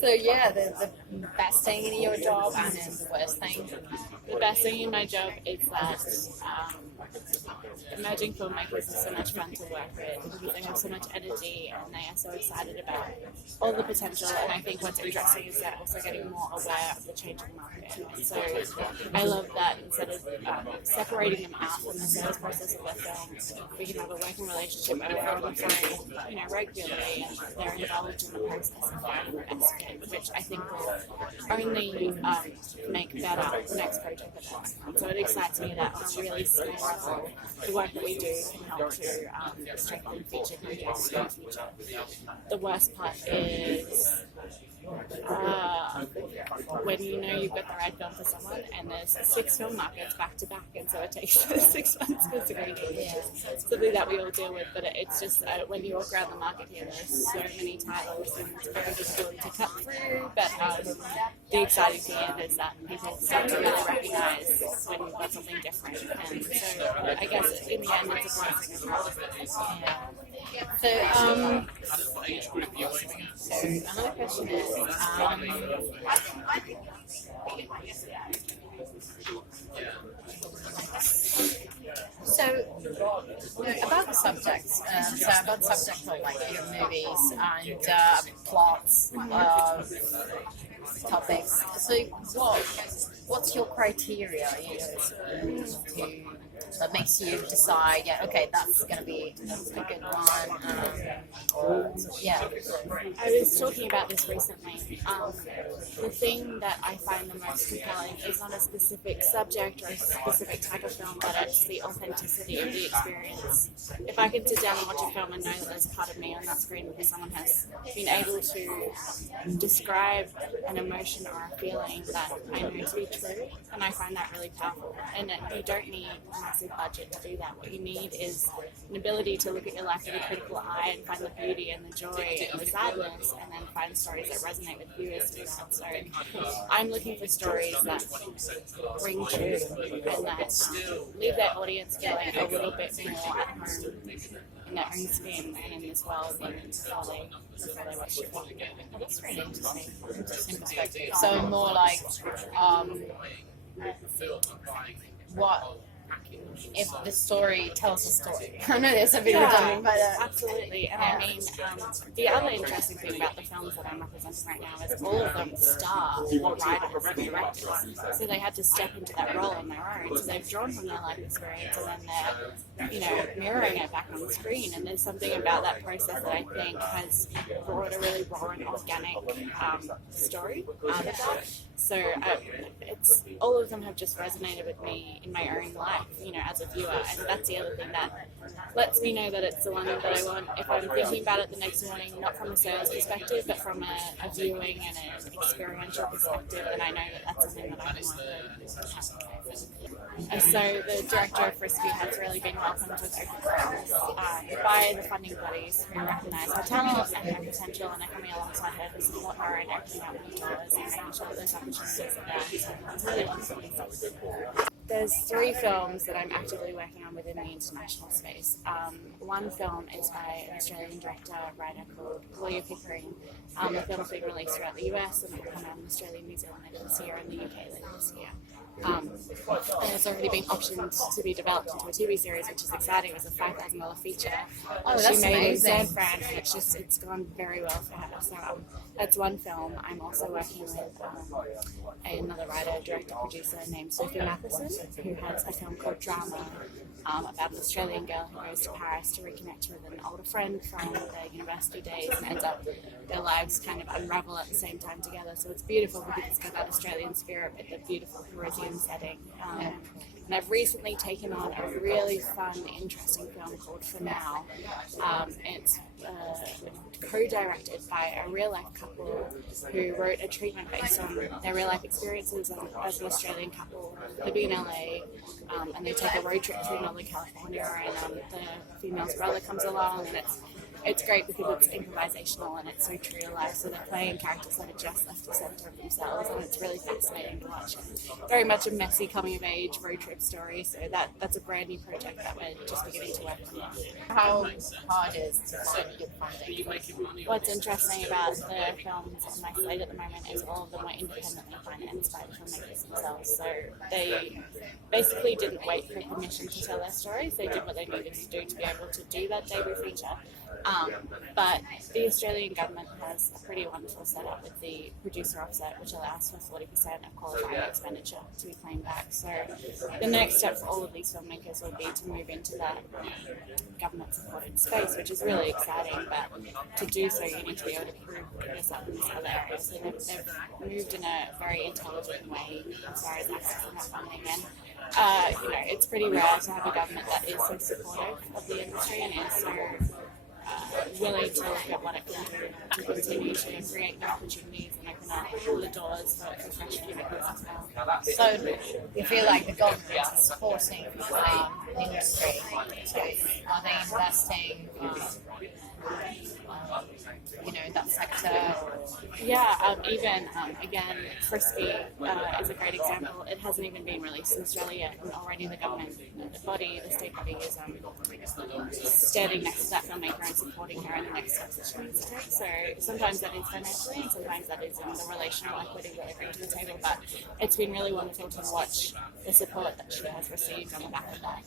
So yeah, the best thing in your job and then the worst thing. The best thing in my job is that emerging filmmakers are so much fun to work with because they have so much energy and they are so excited about all the potential. And I think what's interesting is they're also getting more aware of the changing market. And so I love that instead of separating them out from the sales process of their films, we can have a working relationship and we're on the phone, regularly, and they're involved in the process of finding the best fit, which I think will only make better the next project that comes. So it excites me that on a really small level, the work that we do can help to strengthen future projects in the future. The worst part is when you know you've got the right film for someone and there's 6 film markets back to back, and so it takes 6 months for screening. Something that we all deal with, but it's just when you walk around the market here, there's so many titles and it's very difficult to cut through. But the exciting thing is that people start to really recognise when you've got something different, and so I guess in the end it's a blessing as well. So another question is, about the subjects, about the subject of like your movies and plots, topics. So what's your criteria, that makes you decide, okay, that's going to be a good one. I was talking about this recently. The thing that I find the most compelling is not a specific subject or a specific type of film, but it's the authenticity of the experience. If I could sit down and watch a film and know that there's a part of me on that screen because someone has been able to describe an emotion or a feeling that I know to be true, and I find that really powerful. And you don't need a massive budget to do that. What you need is an ability to look at your life with a critical eye and find the beauty and the joy and the sadness, and then find stories that resonate with you as well. So I'm looking for stories that ring truth and that leave their audience feeling a little bit more at home in their own skin and in this world before they watch it. That's really interesting perspective. So more like, what if the story tells a story? I know there's a bit redundant, but absolutely. And I mean, the other interesting thing about the films that I'm representing right now is all of them star or writers and directors, so they had to step into that role on their own. So they've drawn from their life experience and then they're mirroring it back on the screen. And there's something about that process that I think has brought a really raw and organic story out of that. So it's all of them have just resonated with me in my own life, as a viewer, and that's the other thing that lets me know that it's the one that I want. If I'm thinking about it the next morning, not from a sales perspective, but from a viewing and an experiential perspective, then I know that that's something that I want to. So the director of Frisbee has really been welcomed with open arms by the funding bodies who recognise her talent and her potential, and are coming alongside her to support her and opening up new doors and making sure that those opportunities are there. So it's really wonderful. There's 3 films that I'm actively working on within the international space. One film is by an Australian director-writer called Gloria Pickering. The film's being released throughout the US and it will come out in Australia and New Zealand later this year and the UK later this year. And it's already been optioned to be developed into a TV series, which is exciting. It was a $5,000 feature. Oh, that's she made amazing. In San Fran, and it's gone very well for her. So that's one film. I'm also working with another writer, director, producer named Sophie Matheson, who has a film called Drama, about an Australian girl who goes to Paris to reconnect with an older friend from their university days, and ends up their lives kind of unravel at the same time together. So it's beautiful because it's got that Australian spirit with the beautiful Parisian setting. And I've recently taken on a really fun, interesting film called For Now. It's co-directed by a real-life couple who wrote a treatment based on their real-life experiences as an Australian couple living in LA, and they take a road trip through Northern California, and the female's brother comes along, and it's it's great because it's improvisational and it's so true to life. So they're playing characters that are just left to centre of themselves, and it's really fascinating to watch. Very much a messy coming of age road trip story. So that's a brand new project that we're just beginning to work on. How hard is to find good funding? What's interesting about the films on my slate at the moment is all of them were independently financed by the filmmakers themselves. So they basically didn't wait for permission to tell their stories. They did what they needed to do to be able to do that debut feature. But the Australian government has a pretty wonderful setup with the producer offset, which allows for 40% of qualifying expenditure to be claimed back. So the next step for all of these filmmakers will be to move into that government-supported space, which is really exciting. But to do so, you need to be able to prove yourself in these other areas. So they've moved in a very intelligent way as far as accessing that funding. And it's pretty rare to have a government that is so supportive of the industry and is so willing to look at what it can do to continue to create new opportunities and open up all the doors for fresh filmmakers as well. So you feel like the government is supporting the industry? Are they investing that sector? Yeah, again, Frisky is a great example. It hasn't even been released in Australia yet, and already the government, the state body is standing next to that filmmaker and supporting her in the next steps that she needs to take. So sometimes that is financially, and sometimes that is in the relational equity that they bring to the table. But it's been really wonderful to watch the support that she has received on the back of that.